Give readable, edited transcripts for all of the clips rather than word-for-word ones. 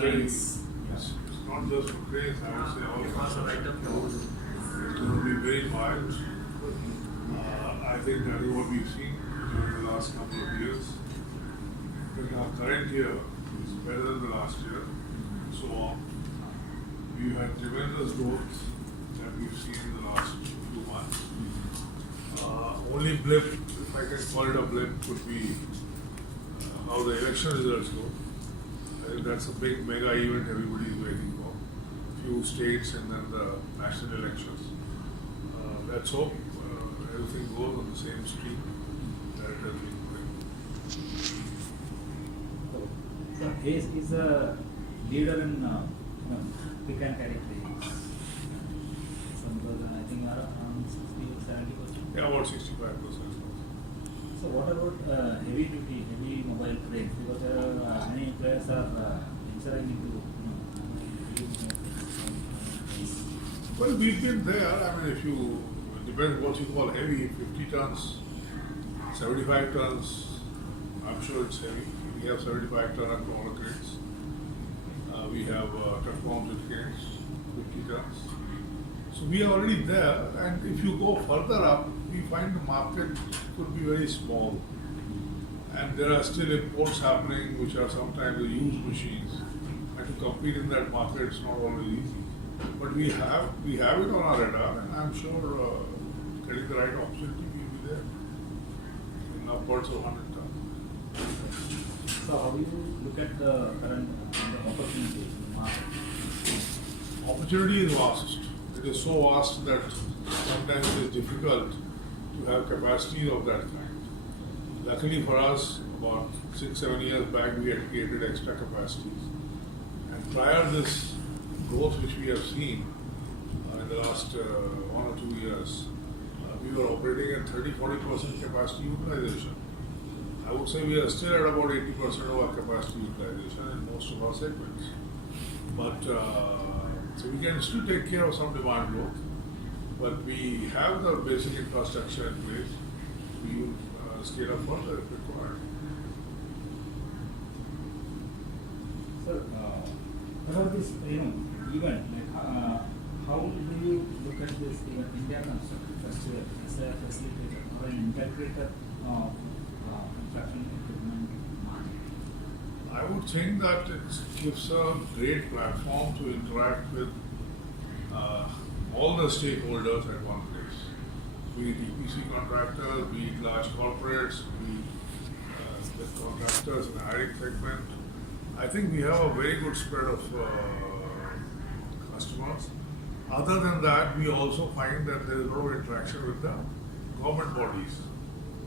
cranes. It's not just for cranes, I would say also. It's going to be very mild. I think that is what we've seen during the last couple of years. But our current year is better than the last year. So we've had tremendous growth that we've seen in the last few months. Only blip, if I can call it a blip, could be how the election results go. I think that's a big mega event everybody is waiting for. Few states and then the national elections. Let's hope everything goes on the same stream that it has been going. So Hayes is a leader in pick and carry trains. I think around 60-70%. Yeah, about 65%. So what about heavy duty, heavy mobile cranes? Because there are many players are venturing into. Well, we've been there. I mean, if you depends what you call heavy, 50 tons, 75 tons, I'm sure it's heavy. We have 75 ton and crawler cranes. We have truck mounted cranes, 50 tons. So we are already there, and if you go further up, we find the market could be very small. And there are still imports happening, which are sometimes the used machines. And to compete in that market, it's not always easy. But we have it on our radar, and I'm sure getting the right opportunity will be there in upwards of 100 tons. So how do you look at the current opportunity in the market? Opportunity is vast. It is so vast that sometimes it is difficult to have capacity of that kind. Luckily for us, about 6-7 years back, we had created extra capacities. And prior to this growth which we have seen in the last 1 or 2 years, we were operating at 30-40% capacity utilization. I would say we are still at about 80% of our capacity utilization in most of our segments. But so we can still take care of some demand growth, but we have the basic infrastructure in place. We will scale up further if required. So about this, event, like how do you look at this event, India Construction Festival, as a facilitator or an integrator of construction equipment market? I would think that it gives a great platform to interact with all the stakeholders at one place, be it EPC contractors, be it large corporates, be it the contractors in the hiring segment. I think we have a very good spread of customers. Other than that, we also find that there is a lot of interaction with the government bodies,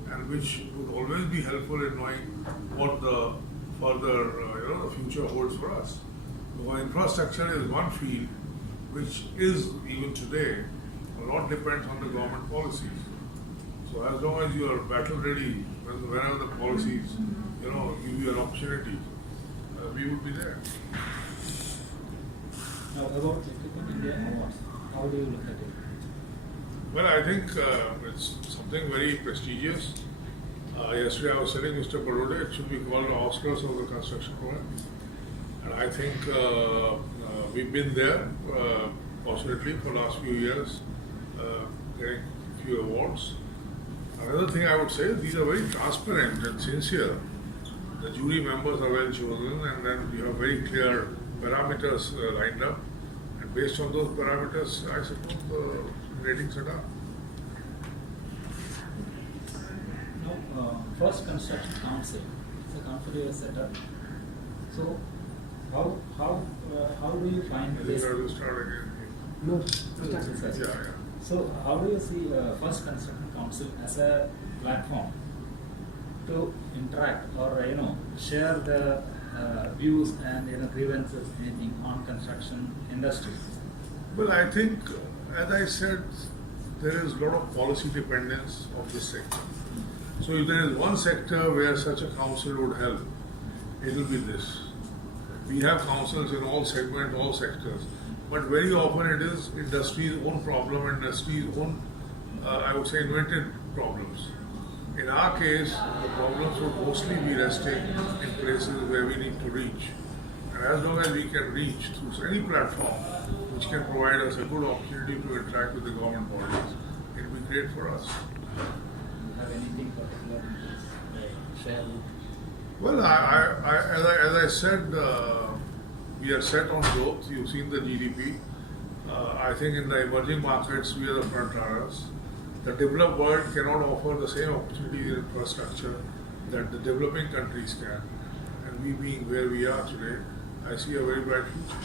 and which would always be helpful in knowing what the further the future holds for us. Because infrastructure is one field which is, even today, a lot depends on the government policies. So as long as you are battle ready, whenever the policies give you an opportunity, we would be there. Now about Equipment India Awards, how do you look at it? Well, I think it's something very prestigious. Yesterday I was telling Mr. Parode, it should be called the Oscars of the construction world. And I think we've been there, fortunately, for the last few years, getting a few awards. Another thing I would say is these are very transparent and sincere. The jury members are well chosen, and then you have very clear parameters lined up. And based on those parameters, I suppose the ratings are done. First Construction Council, it's a council you have set up. So how do you find this? To start again. No, start. Yeah. So how do you see First Construction Council as a platform to interact or share the views and grievances anything on construction industry? Well, I think, as I said, there is a lot of policy dependence of this sector. So if there is one sector where such a council would help, it will be this. We have councils in all segments, all sectors, but very often it is industry's own problem, industry's own, I would say, invented problems. In our case, the problems would mostly be resting in places where we need to reach. And as long as we can reach through any platform which can provide us a good opportunity to interact with the government bodies, it will be great for us. Do you have anything particular in this share with? Well, as I said, we are set on growth. You've seen the GDP. I think in the emerging markets, we are the front runners. The developed world cannot offer the same opportunities in infrastructure that the developing countries can. And we being where we are today, I see a very bright future.